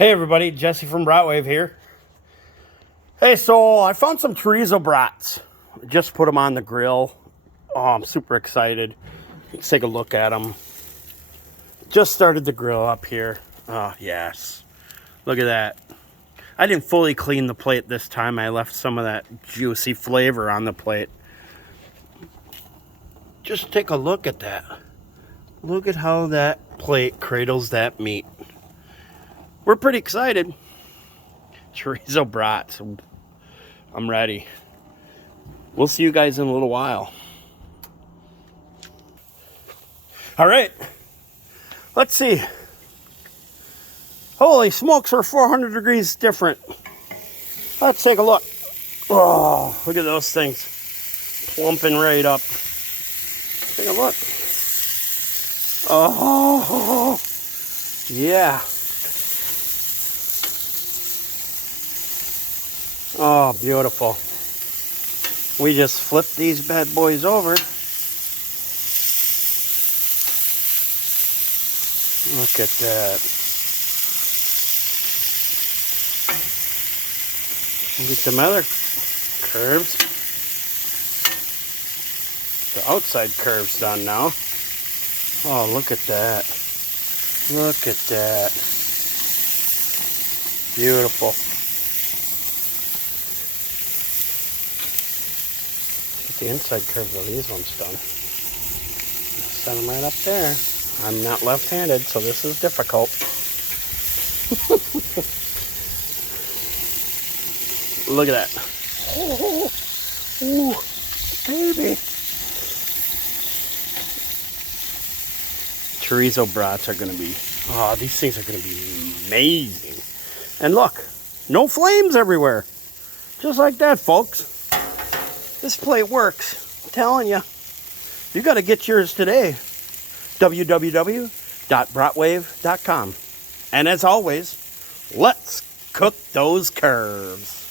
Hey everybody, Jesse from Brat here. Hey, so I found some chorizo brats. Just put them on the grill. Oh, I'm super excited. Let's take a look at them. Just started the grill up here. Oh, yes. Look at that. I didn't fully clean the plate this time. I left some of that juicy flavor on the plate. Just take a look at that. Look at how that plate cradles that meat. We're pretty excited. Chorizo brats. I'm ready. We'll see you guys in a little while. All right. Let's see. Holy smokes, we're 400 degrees different. Let's take a look. Oh, look at those things. Plumping right up. Take a look. Oh, yeah. Oh, beautiful. We just flip these bad boys over. Look at that. Get them other curves. The outside curves done now. Oh, look at that. Look at that. Beautiful. Get the inside curves of these ones done. Set them right up there. I'm not left-handed, so this is difficult. Look at that. Oh, ooh, baby. Chorizo brats are going to be, oh, these things are going to be amazing. And look, no flames everywhere. Just like that, folks. This plate works. I'm telling you. You got to get yours today. www.bratwave.com. And as always, let's cook those curves.